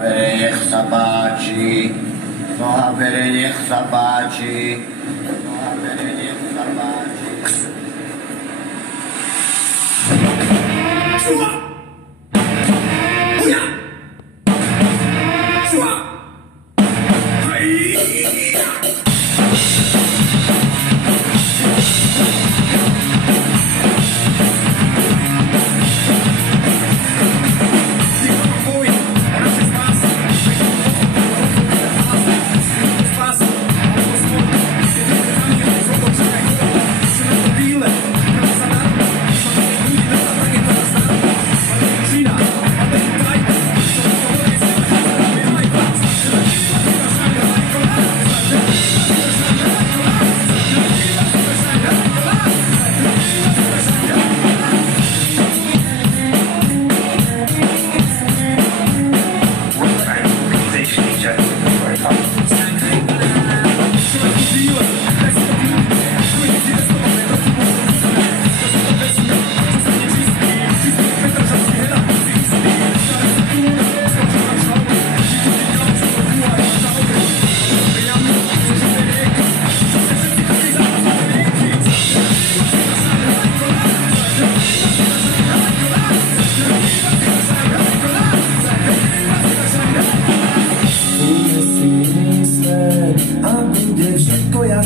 Nech sa páči, noha bere, nech sa páči, noha bere, nech sa páči. Šua! Huja! Šua! Hajja!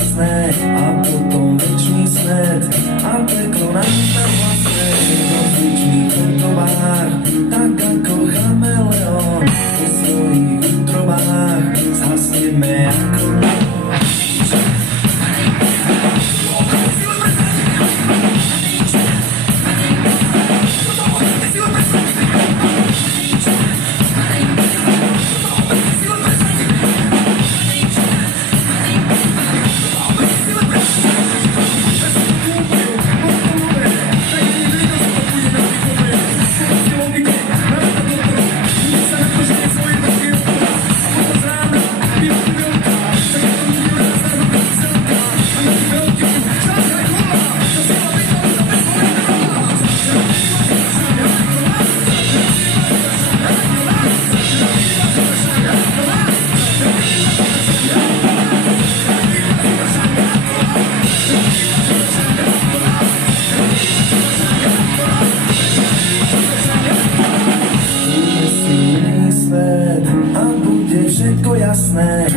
A potom večný svet a peklo nám tam vlastne rozličný podobách, tak ako chameleon po svojich útrobách zhasneme ako všetko jasné.